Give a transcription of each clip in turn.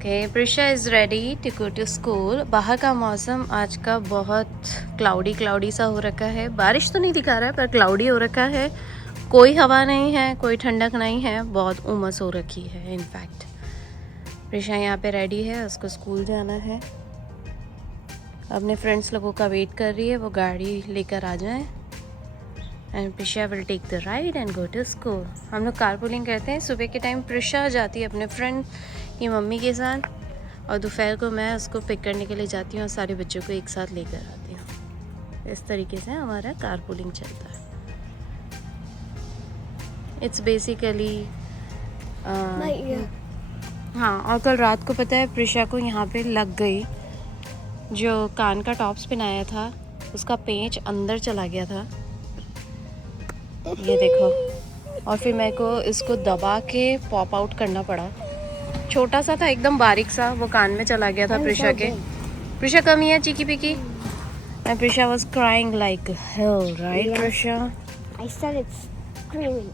Okay, Prisha is ready to go to school. बाहर का मौसम आज का बहुत क्लाउडी सा हो रखा है। बारिश तो नहीं दिखा रहा है पर क्लाउडी हो रखा है। कोई हवा नहीं है, कोई ठंडक नहीं है, बहुत उमस हो रखी है। इनफैक्ट प्रिशा यहाँ पे रेडी है, उसको स्कूल जाना है। अपने फ्रेंड्स लोगों का वेट कर रही है, वो गाड़ी लेकर आ जाएं। And Prisha will take the ride and go to school. हम लोग कारपूलिंग करते हैं। सुबह के टाइम प्रिशा जाती है अपने फ्रेंड की मम्मी के साथ, और दोपहर को मैं उसको पिक करने के लिए जाती हूँ और सारे बच्चों को एक साथ लेकर आती हूँ। इस तरीके से हमारा कारपूलिंग चलता है। इट्स बेसिकली हाँ। और कल रात को पता है प्रिशा को यहाँ पे लग गई, जो कान का टॉप्स पहनाया था उसका पेंच अंदर चला गया था, ये देखो। और फिर मेरे को इसको दबा के पॉप आउट करना पड़ा। छोटा सा था, एकदम बारीक सा, वो कान में चला गया था प्रिशा के। प्रिशा कम ही है, cheeky peeky. And Prisha was crying like hell, right Prisha? I started screaming.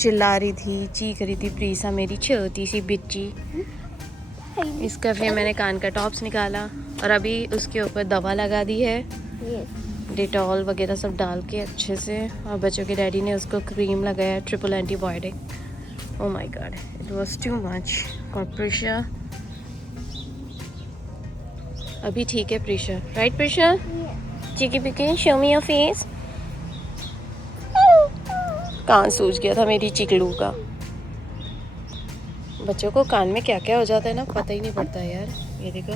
चिल्ला रही थी, चीख रही थी प्रिशा, मेरी छोटी सी बिच्ची। इसका फिर मैंने कान का टॉप्स निकाला और अभी उसके ऊपर दवा लगा दी है, Yes. डिटॉल वगैरह सब डाल के अच्छे से। और बच्चों के डैडी ने उसको क्रीम लगाया, triple antibiotic. Oh my god, it was too much for Prisha. अभी ठीक है प्रिशा, राइट प्रिशा? चिकी पिकी, शो मी योर फेस। कान सूज गया था मेरी चिकलू का। बच्चों को कान में क्या क्या हो जाता है ना, पता ही नहीं पड़ता यार। ये देखो,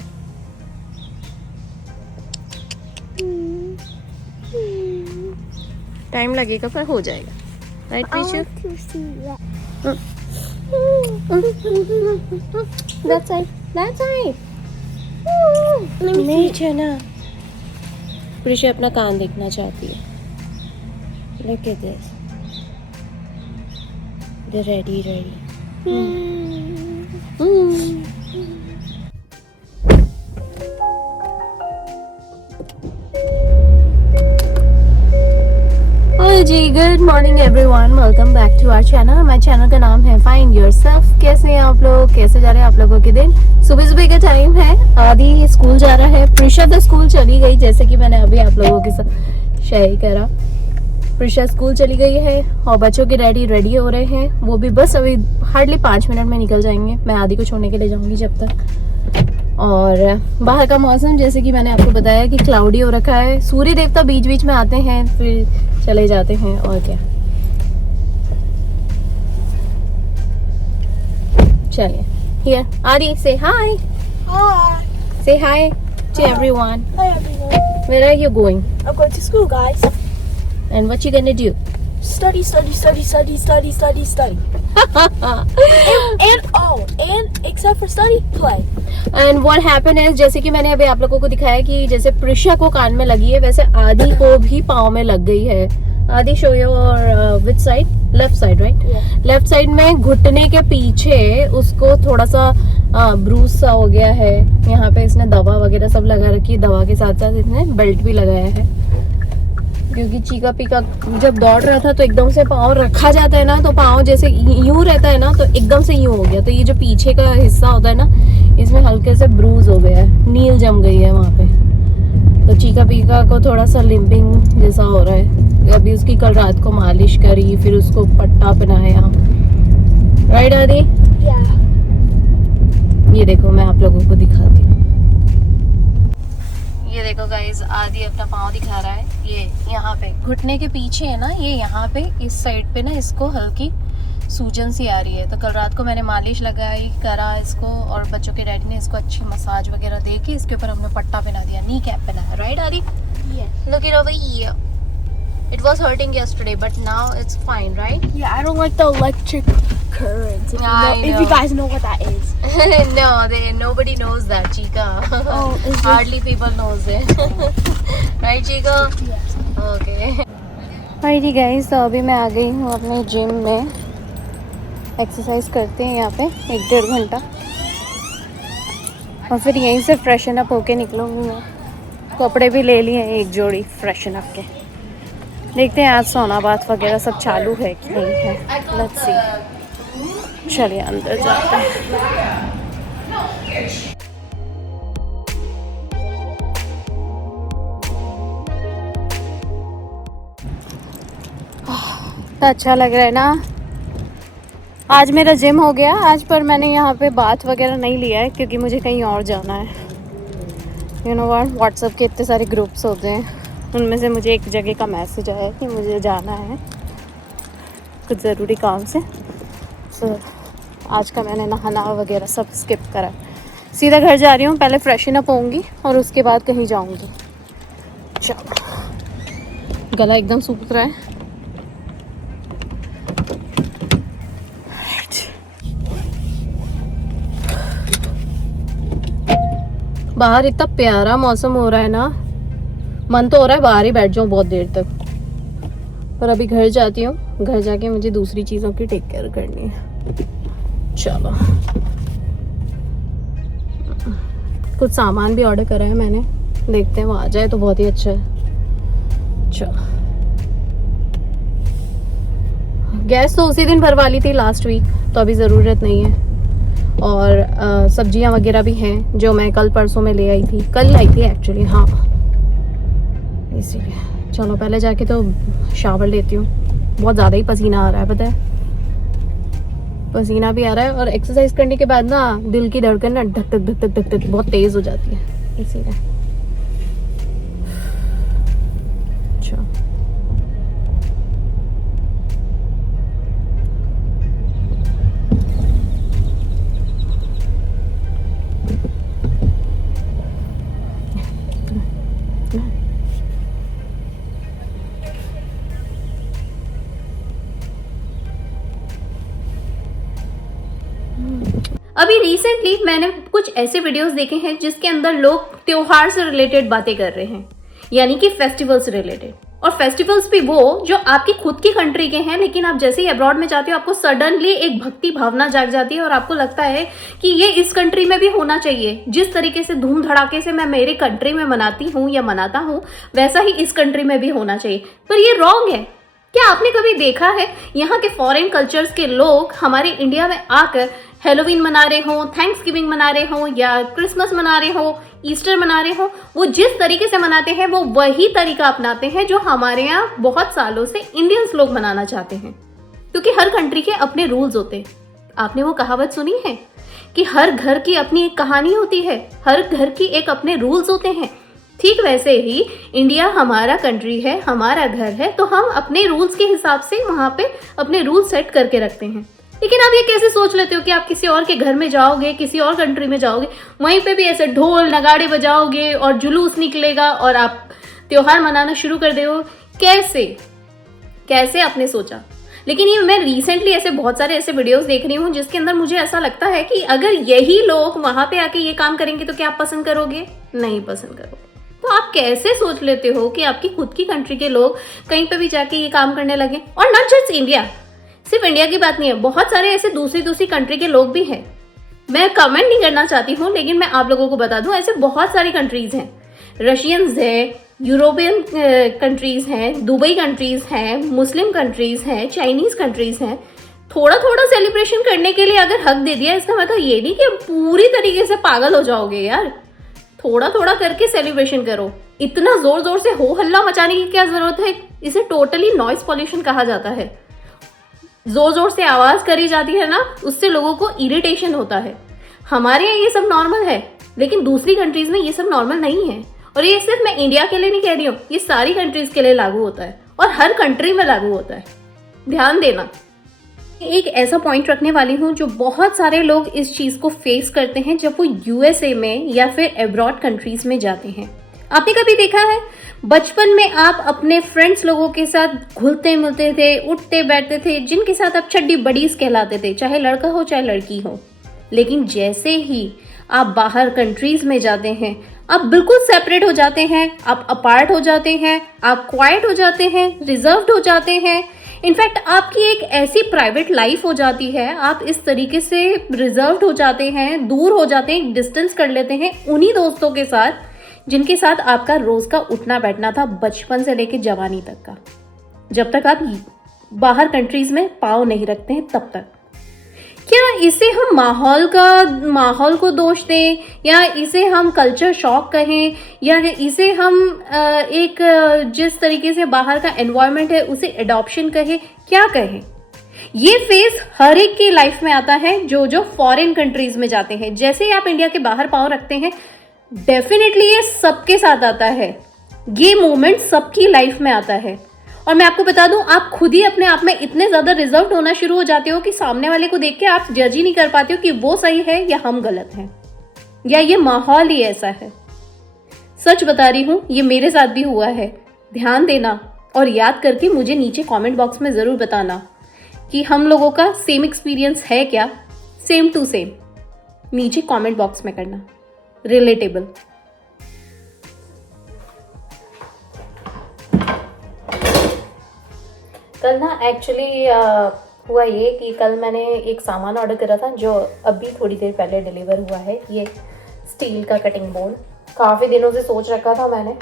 टाइम लगेगा पर हो जाएगा, right I Prisha? want to see that. That's right, that's right. Let me नहीं see. चना। प्रिशा अपना कान देखना चाहती है। Look at this. They're ready. Hello ji, good morning everyone, welcome back to our channel. हमारे चैनल का नाम है फाइंड योरसेल्फ। कैसे हैं आप लोग, कैसे जा रहे हैं आप लोगों के दिन? सुबह का टाइम है, आदि स्कूल जा रहा है, प्रिशा तो स्कूल चली गई, जैसे कि मैंने अभी आप लोगों के साथ शेयर करा। प्रिशा स्कूल चली गई है और बच्चों के डैडी रेडी हो रहे हैं। वो भी बस अभी हार्डली 5 मिनट में निकल जाएंगे। मैं आदि को छोड़ने के लिए जाऊंगी जब तक। और बाहर का मौसम जैसे कि मैंने आपको बताया कि क्लाउडी हो रखा है। सूर्य देवता बीच बीच में आते हैं फिर चले जाते हैं, और क्या। चलिए, हियर आदि, से hi, Hi. Say hi to everyone. Hi everyone. Where are you going I'm going to school, guys. And what you gonna do? Study. And except for study, play. And what happen is, जैसे कि मैंने अभी आप लोगों को दिखाया कि जैसे प्रिशा को कान में लगी है, वैसे आदि को भी पाँव में लग गई है। आदि show your which side? Left side, right? Yeah. Left side में घुटने के पीछे उसको थोड़ा सा ब्रूस सा हो गया है। यहाँ पे इसने दवा वगैरह सब लगा रखी है, दवा के साथ साथ इसने बेल्ट भी लगाया है, क्योंकि चीका पीका जब दौड़ रहा था तो एकदम से पाँव रखा जाता है ना, तो पाँव जैसे यूं रहता है ना, तो एकदम से यूं हो गया। तो ये जो पीछे का हिस्सा होता है ना, इसमें हल्के से ब्रूज हो गया है, नील जम गई है वहाँ पे। तो चीका पीका को थोड़ा सा लिम्पिंग जैसा हो रहा है। अभी उसकी कल रात को मालिश करी, फिर उसको पट्टा पहनाया, राइट आदि? Yeah. ये देखो, मैं आप लोगों को दिखाती हूँ। ये देखो गाइज, आदि अपना पाँव दिखा रहा है। ये यहाँ पे घुटने के पीछे है ना, ये यहाँ पे इस साइड पे ना इसको हल्की सूजन सी आ रही है। तो कल रात को मैंने मालिश लगाई करा इसको, और बच्चों के डैडी ने इसको अच्छी मसाज वगैरह दे के इसके ऊपर हमने पट्टा पहना दिया, नी कैप पहना है, राइट आदि? Yeah. Look it over here, it was hurting yesterday but now it's fine, right? Yeah, I don't like the electric current. I If you know. guys know what that is. No, nobody knows that, Chica. Oh, is this- Hardly people knows it. Right, Chica? Yeah. Okay. Alrighty guys, तो अभी मैं आ गई हूँ अपने gym में। Exercise करते हैं यहाँ पे 1-1.5 घंटा, और फिर यहीं से फ्रेशन अप होके निकलूँगी मैं। कपड़े भी ले लिए हैं एक जोड़ी फ्रेशन अप के। देखते हैं आज सोनाबाद वगैरह सब चालू है कि नहीं है। Let's see. चलिए अंदर जाते हैं। तो अच्छा लग रहा है ना। आज मेरा जिम हो गया आज, पर मैंने यहाँ पे बाथ वगैरह नहीं लिया है क्योंकि मुझे कहीं और जाना है। यू नो व्हाट, व्हाट्सएप के इतने सारे ग्रुप्स होते हैं, उनमें से मुझे एक जगह का मैसेज आया कि मुझे जाना है कुछ ज़रूरी काम से। सो आज का मैंने नहाना वगैरह सब स्किप करा, सीधा घर जा रही हूँ। पहले फ्रेशन अप होंगी और उसके बाद कहीं जाऊँगी। चलो, गला एकदम सूख रहा है। बाहर इतना प्यारा मौसम हो रहा है ना, मन तो हो रहा है बाहर ही बैठ जाऊँ बहुत देर तक, पर अभी घर जाती हूँ। घर जाके मुझे दूसरी चीज़ों की टेक केयर करनी है। चलो, कुछ सामान भी ऑर्डर करा है मैंने, देखते हैं वो आ जाए तो बहुत ही अच्छा है। चलो, गैस तो उसी दिन भरवा ली थी लास्ट वीक, तो अभी ज़रूरत नहीं है। और सब्जियां वगैरह भी हैं जो मैं कल परसों में ले आई थी, कल आई थी एक्चुअली, हाँ, इसीलिए। चलो पहले जाके तो शावर लेती हूँ। बहुत ज़्यादा ही पसीना आ रहा है, पता है, पसीना भी आ रहा है। और एक्सरसाइज करने के बाद ना दिल की धड़कन ना धक धक धक धक धक धक बहुत तेज़ हो जाती है, इसीलिए। अच्छा, अभी रिसेंटली मैंने कुछ ऐसे वीडियोस देखे हैं जिसके अंदर लोग त्योहार से रिलेटेड बातें कर रहे हैं, यानी कि फेस्टिवल से रिलेटेड। और फेस्टिवल्स भी वो जो आपकी खुद की कंट्री के हैं, लेकिन आप जैसे ही अब्रॉड में जाते हो आपको सडनली एक भक्ति भावना जाग जाती है और आपको लगता है कि ये इस कंट्री में भी होना चाहिए। जिस तरीके से धूम धड़ाके से मैं मेरे कंट्री में मनाती हूँ या मनाता हूँ, वैसा ही इस कंट्री में भी होना चाहिए। पर ये रॉन्ग है। क्या आपने कभी देखा है यहाँ के फॉरेन कल्चर्स के लोग हमारे इंडिया में आकर हेलोवीन मना रहे हो, थैंक्सगिविंग मना रहे हो, या क्रिसमस मना रहे हो, ईस्टर मना रहे हो, वो जिस तरीके से मनाते हैं वो वही तरीका अपनाते हैं जो हमारे यहाँ बहुत सालों से इंडियंस लोग मनाना चाहते हैं। क्योंकि हर कंट्री के अपने रूल्स होते हैं। आपने वो कहावत सुनी है कि हर घर की अपनी एक कहानी होती है, हर घर की एक अपने रूल्स होते हैं। ठीक वैसे ही इंडिया हमारा कंट्री है, हमारा घर है, तो हम अपने रूल्स के हिसाब से वहाँ पे अपने रूल सेट करके रखते हैं। लेकिन आप ये कैसे सोच लेते हो कि आप किसी और के घर में जाओगे, किसी और कंट्री में जाओगे, वहीं पे भी ऐसे ढोल नगाड़े बजाओगे और जुलूस निकलेगा और आप त्योहार मनाना शुरू कर दोगे? कैसे आपने सोचा? लेकिन ये मैं रिसेंटली ऐसे बहुत सारे ऐसे वीडियोस देख रही हूँ जिसके अंदर मुझे ऐसा लगता है कि अगर यही लोग वहां पे आके ये काम करेंगे तो क्या आप पसंद करोगे? नहीं पसंद करोगे। तो आप कैसे सोच लेते हो कि आपकी खुद की कंट्री के लोग कहीं पे भी जाके ये काम करने लगे? और नॉट जस्ट इंडिया, सिर्फ इंडिया की बात नहीं है, बहुत सारे ऐसे दूसरी कंट्री के लोग भी हैं। मैं कमेंट नहीं करना चाहती हूँ, लेकिन मैं आप लोगों को बता दूं, ऐसे बहुत सारी कंट्रीज हैं। रशियंस है, यूरोपियन कंट्रीज हैं, दुबई कंट्रीज हैं, मुस्लिम कंट्रीज हैं, चाइनीज कंट्रीज हैं। थोड़ा थोड़ा सेलिब्रेशन करने के लिए अगर हक दे दिया, इसका मतलब ये नहीं कि पूरी तरीके से पागल हो जाओगे यार। थोड़ा थोड़ा करके सेलिब्रेशन करो। इतना जोर जोर से हो हल्ला मचाने की क्या जरूरत है? इसे टोटली नॉइस पॉल्यूशन कहा जाता है। जोर जोर से आवाज करी जाती है ना, उससे लोगों को इरिटेशन होता है। हमारे यहाँ ये सब नॉर्मल है, लेकिन दूसरी कंट्रीज में ये सब नॉर्मल नहीं है। और ये सिर्फ मैं इंडिया के लिए नहीं कह रही हूँ, ये सारी कंट्रीज के लिए लागू होता है और हर कंट्री में लागू होता है। ध्यान देना। एक ऐसा पॉइंट रखने वाली हूँ जो बहुत सारे लोग इस चीज को फेस करते हैं जब वो यूएसए में या फिर अब्रॉड कंट्रीज में जाते हैं। आपने कभी देखा है, बचपन में आप अपने फ्रेंड्स लोगों के साथ घुलते मिलते थे, उठते बैठते थे, जिनके साथ आप चड्डी बडीज कहलाते थे, चाहे लड़का हो चाहे लड़की हो। लेकिन जैसे ही आप बाहर कंट्रीज में जाते हैं, आप बिल्कुल सेपरेट हो जाते हैं, आप अपार्ट हो जाते हैं, आप क्वाइट हो जाते हैं, रिजर्व्ड हो जाते हैं। इनफैक्ट आपकी एक ऐसी प्राइवेट लाइफ हो जाती है, आप इस तरीके से रिजर्व्ड हो जाते हैं, दूर हो जाते हैं, डिस्टेंस कर लेते हैं उन्हीं दोस्तों के साथ जिनके साथ आपका रोज का उठना बैठना था बचपन से लेकर जवानी तक का, जब तक आप बाहर कंट्रीज में पाँव नहीं रखते हैं तब तक। क्या इसे हम माहौल को दोष दें, या इसे हम कल्चर शॉक कहें, या इसे हम जिस तरीके से बाहर का एनवायरनमेंट है उसे एडॉप्शन कहें, क्या कहें? ये फेज हर एक की लाइफ में आता है जो फॉरेन कंट्रीज में जाते हैं। जैसे ही आप इंडिया के बाहर पाँव रखते हैं, डेफिनेटली ये सबके साथ आता है, ये मोमेंट सबकी लाइफ में आता है। और मैं आपको बता दूं, आप खुद ही अपने आप में इतने ज़्यादा रिजर्व होना शुरू हो जाते हो कि सामने वाले को देख के आप जज ही नहीं कर पाते हो कि वो सही है या हम गलत हैं, या ये माहौल ही ऐसा है। सच बता रही हूँ, ये मेरे साथ भी हुआ है। ध्यान देना और याद करके मुझे नीचे कमेंट बॉक्स में ज़रूर बताना कि हम लोगों का सेम एक्सपीरियंस है क्या, सेम टू सेम। नीचे कमेंट बॉक्स में करना, रिलेटेबल। कल ना एक्चुअली हुआ ये कि कल मैंने एक सामान ऑर्डर करा था जो अभी थोड़ी देर पहले डिलीवर हुआ है। ये स्टील का कटिंग बोर्ड, काफ़ी दिनों से सोच रखा था मैंने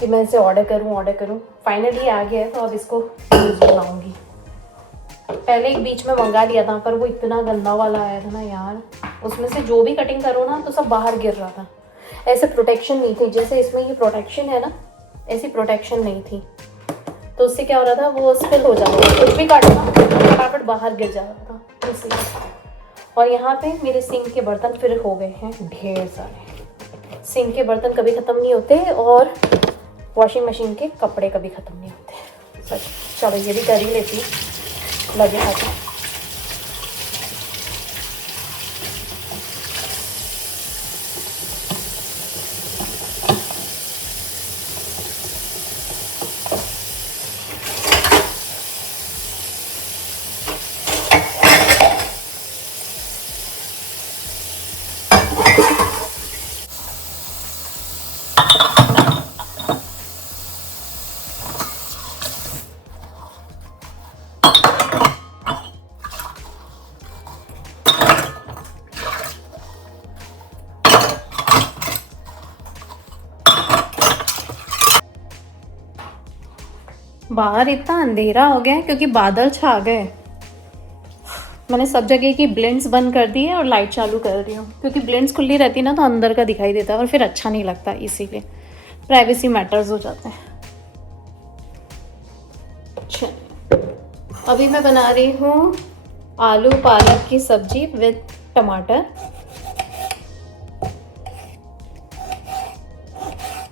कि मैं इसे ऑर्डर करूं। फाइनली आ गया है, तो अब इसको यूज़ बनाऊंगी। पहले एक बीच में मंगा लिया था, पर वो इतना गंदा वाला आया था ना यार, उसमें से जो भी कटिंग करो ना तो सब बाहर गिर रहा था। ऐसे प्रोटेक्शन नहीं थी, जैसे इसमें ये प्रोटेक्शन है ना, ऐसी प्रोटेक्शन नहीं थी। तो उससे क्या हो रहा था, वो स्पिल हो जाता था, कुछ भी काटना फटाफट बाहर गिर जा रहा था इसलिए। और यहाँ पे मेरे सिंक के बर्तन फिर हो गए हैं ढेर सारे। सिंक के बर्तन कभी ख़त्म नहीं होते और वॉशिंग मशीन के कपड़े कभी ख़त्म नहीं होते। सच। चलो ये भी कर ही लेती, लगे हाथ। बाहर इतना अंधेरा हो गया है क्योंकि बादल छा गए। मैंने सब जगह की ब्लिंड्स बंद कर दी है और लाइट चालू कर रही हूँ, क्योंकि ब्लिंड्स खुली रहती है ना तो अंदर का दिखाई देता है और फिर अच्छा नहीं लगता, इसीलिए प्राइवेसी मैटर्स हो जाते हैं। चलिए, अभी मैं बना रही हूँ आलू पालक की सब्जी विद टमाटर।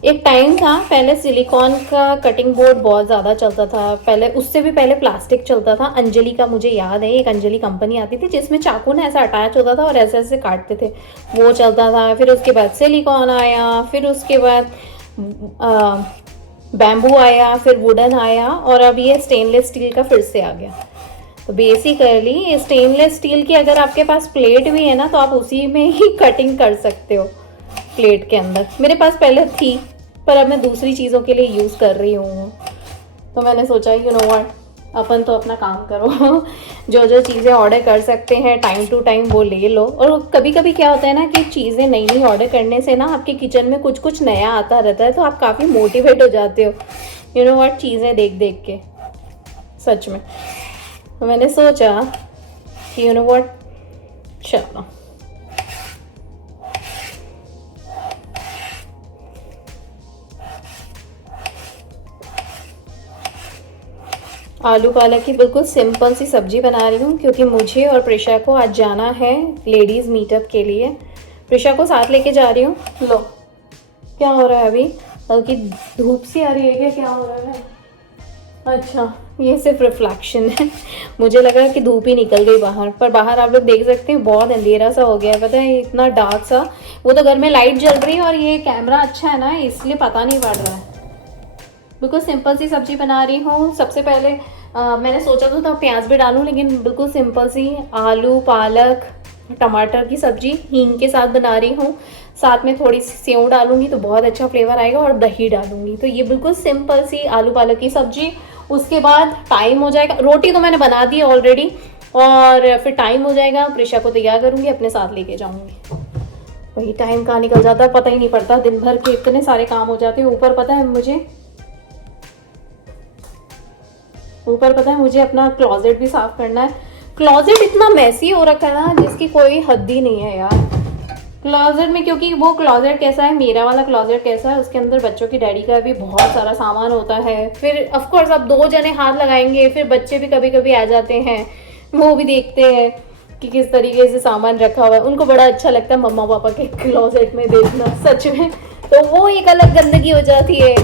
एक टाइम था पहले सिलिकॉन का कटिंग बोर्ड बहुत ज़्यादा चलता था, पहले उससे भी पहले प्लास्टिक चलता था। अंजलि का मुझे याद है, एक अंजलि कंपनी आती थी जिसमें चाकू ना ऐसा अटैच होता था और ऐसे ऐसे काटते थे, वो चलता था। फिर उसके बाद सिलिकॉन आया, फिर उसके बाद बैम्बू आया, फिर वुडन आया, और अब ये स्टेनलेस स्टील का फिर से आ गया। तो बेसिकली स्टेनलेस स्टील की अगर आपके पास प्लेट भी है ना तो आप उसी में ही कटिंग कर सकते हो, प्लेट के अंदर। मेरे पास पहले थी पर अब मैं दूसरी चीज़ों के लिए यूज़ कर रही हूँ, तो मैंने सोचा यू नो व्हाट, अपन तो अपना काम करो। जो जो चीज़ें ऑर्डर कर सकते हैं टाइम टू टाइम वो ले लो। और कभी कभी क्या होता है ना कि चीज़ें नई नई ऑर्डर करने से ना आपके किचन में कुछ कुछ नया आता रहता है, तो आप काफ़ी मोटिवेट हो जाते हो यू नो व्हाट, चीज़ें देख देख के। सच में तो मैंने सोचा कि यू नो व्हाट, चलो आलू पालक की बिल्कुल सिंपल सी सब्जी बना रही हूँ, क्योंकि मुझे और प्रिशा को आज जाना है लेडीज़ मीटअप के लिए। प्रिशा को साथ लेके जा रही हूँ। लो क्या हो रहा है अभी, हल्की धूप सी आ रही है क्या हो रहा है? अच्छा, ये सिर्फ रिफ्लेक्शन है। मुझे लगा कि धूप ही निकल गई बाहर, पर बाहर आप लोग देख सकते हैं बहुत अंधेरा सा हो गया है, पता है, इतना डार्क सा। वो तो घर में लाइट जल रही है और ये कैमरा अच्छा है ना, इसलिए पता नहीं पड़ रहा है। बिल्कुल सिंपल सी सब्जी बना रही हूँ। सबसे पहले मैंने सोचा तो प्याज भी डालूँ, लेकिन बिल्कुल सिंपल सी आलू पालक टमाटर की सब्जी हींग के साथ बना रही हूँ। साथ में थोड़ी सी सेव डालूंगी तो बहुत अच्छा फ्लेवर आएगा, और दही डालूंगी। तो ये बिल्कुल सिंपल सी आलू पालक की सब्जी। उसके बाद टाइम हो जाएगा, रोटी तो मैंने बना दी ऑलरेडी, और फिर टाइम हो जाएगा, प्रिशा को तैयार करूँगी, अपने साथ लेके जाऊँगी। वही टाइम कहाँ निकल जाता है पता ही नहीं पड़ता, दिन भर के इतने सारे काम हो जाते हैं। ऊपर पता है मुझे अपना क्लोजेट भी साफ़ करना है, क्लोजेट इतना मैसी हो रखा है ना जिसकी कोई हद ही नहीं है यार क्लोजेट में, क्योंकि वो क्लोजेट कैसा है, मेरा वाला क्लोजेट कैसा है, उसके अंदर बच्चों की डैडी का भी बहुत सारा सामान होता है। फिर ऑफ कोर्स अब 2 जने हाथ लगाएंगे, फिर बच्चे भी कभी कभी आ जाते हैं, वो भी देखते हैं कि किस तरीके से सामान रखा हुआ है। उनको बड़ा अच्छा लगता है मम्मा पापा के क्लोजेट में देखना, सच में। तो वो एक अलग गंदगी हो जाती है,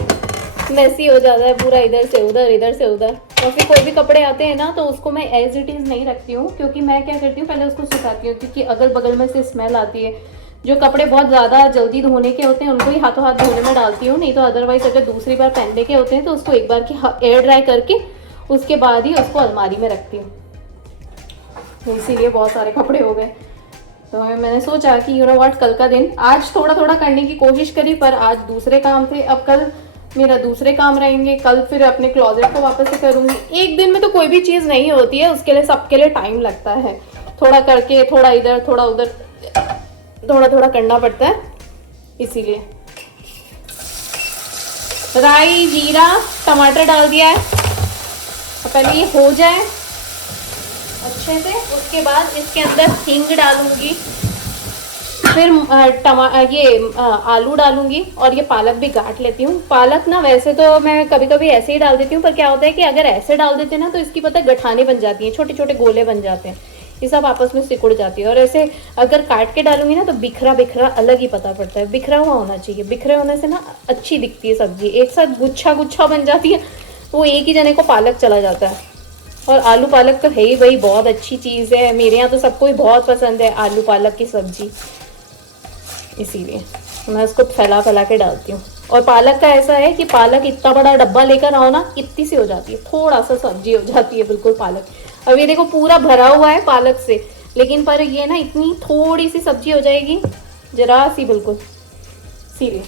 मैसी हो जाता है पूरा, इधर से उधर इधर से उधर। और फिर कोई भी कपड़े आते हैं ना तो उसको मैं एज इट इज़ नहीं रखती हूँ, क्योंकि मैं क्या करती हूँ पहले उसको सुखाती हूँ, क्योंकि अगल बगल में से स्मेल आती है। जो कपड़े बहुत ज़्यादा जल्दी धोने के होते हैं उनको ही हाथों हाथ धोने में डालती हूँ, नहीं तो अदरवाइज अगर दूसरी बार पहनने के होते हैं तो उसको एक बार की एयर ड्राई करके उसके बाद ही उसको अलमारी में रखती हूँ। इसीलिए बहुत सारे कपड़े हो गए। तो मैंने सोचा कि यू नो व्हाट, कल का दिन आज थोड़ा थोड़ा करने की कोशिश करी, पर आज दूसरे काम थे, अब कल मेरा दूसरे काम रहेंगे, कल फिर अपने क्लोजेट को वापस से करूँगी। एक दिन में तो कोई भी चीज़ नहीं होती है, उसके लिए सबके लिए टाइम लगता है, थोड़ा करके थोड़ा इधर थोड़ा उधर थोड़ा थोड़ा करना पड़ता है। इसीलिए राई जीरा टमाटर डाल दिया है, और पहले ये हो जाए अच्छे से, उसके बाद इसके अंदर हींग डालूंगी, फिर ये आलू डालूंगी, और ये पालक भी काट लेती हूँ। पालक ना वैसे तो मैं कभी कभी ऐसे ही डाल देती हूँ, पर क्या होता है कि अगर ऐसे डाल देते हैं ना तो इसकी पता है गठाने बन जाती हैं, छोटे छोटे गोले बन जाते हैं, ये सब आपस में सिकुड़ जाती है। और ऐसे अगर काट के डालूंगी ना तो बिखरा बिखरा अलग ही पता पड़ता है, बिखरा हुआ होना चाहिए। बिखरे होने से ना अच्छी दिखती है सब्जी, एक साथ गुच्छा गुच्छा बन जाती है, वो एक ही जने को पालक चला जाता है। और आलू पालक तो है ही भाई, बहुत अच्छी चीज़ है, मेरे यहाँ तो सबको ही बहुत पसंद है आलू पालक की सब्जी, इसीलिए मैं इसको फैला फैला के डालती हूँ। और पालक का ऐसा है कि पालक इतना बड़ा डब्बा लेकर आओ ना, इतनी सी हो जाती है, थोड़ा सा सब्जी हो जाती है बिल्कुल पालक। अब ये देखो पूरा भरा हुआ है पालक से, लेकिन पर ये ना इतनी थोड़ी सी सब्जी हो जाएगी, जरा सी बिल्कुल सीधे।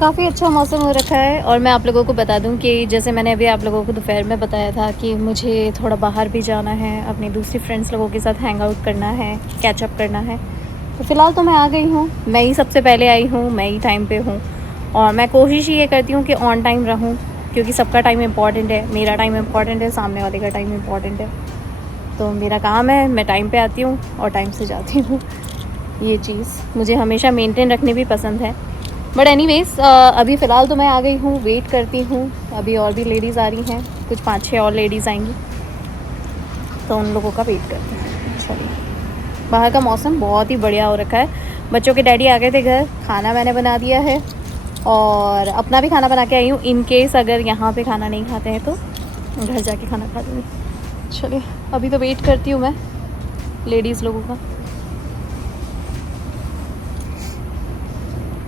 काफ़ी अच्छा मौसम हो रखा है। और मैं आप लोगों को बता दूं कि जैसे मैंने अभी आप लोगों को दोपहर में बताया था कि मुझे थोड़ा बाहर भी जाना है, अपनी दूसरी फ्रेंड्स लोगों के साथ हैंग आउट करना है, कैचअप करना है। तो फ़िलहाल तो मैं आ गई हूँ, मैं ही सबसे पहले आई हूँ, मैं ही टाइम पे हूँ, और मैं कोशिश ये करती हूँ कि ऑन टाइम रहूँ, क्योंकि सबका टाइम इम्पॉर्टेंट है, मेरा टाइम इम्पॉर्टेंट है, सामने वाले का टाइम इम्पॉर्टेंट है। तो मेरा काम है, मैं टाइम पे आती हूँ और टाइम से जाती हूँ। ये चीज़ मुझे हमेशा मेंटेन रखनी भी पसंद है। बट एनीवेज अभी फ़िलहाल तो मैं आ गई हूँ, वेट करती हूँ, अभी और भी लेडीज़ आ रही हैं, कुछ 5-6 और लेडीज़ आएंगी, तो उन लोगों का वेट करते हैं। चलिए, बाहर का मौसम बहुत ही बढ़िया हो रखा है। बच्चों के डैडी आ गए थे घर, खाना मैंने बना दिया है, और अपना भी खाना बना के आई हूँ, इन केस अगर यहाँ पे खाना नहीं खाते हैं तो घर जाके खाना खा लूँगी। चलिए, अभी तो वेट करती हूँ मैं लेडीज़ लोगों का।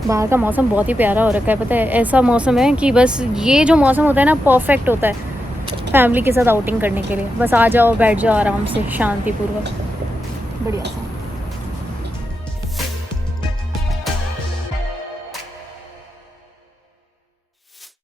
बाहर का मौसम बहुत ही प्यारा हो रखा है, पता है, ऐसा मौसम है कि बस ये जो मौसम होता है ना, परफेक्ट होता है फैमिली के साथ आउटिंग करने के लिए। बस आ जाओ, बैठ जाओ आराम से, शांतिपूर्वक, बढ़िया सा।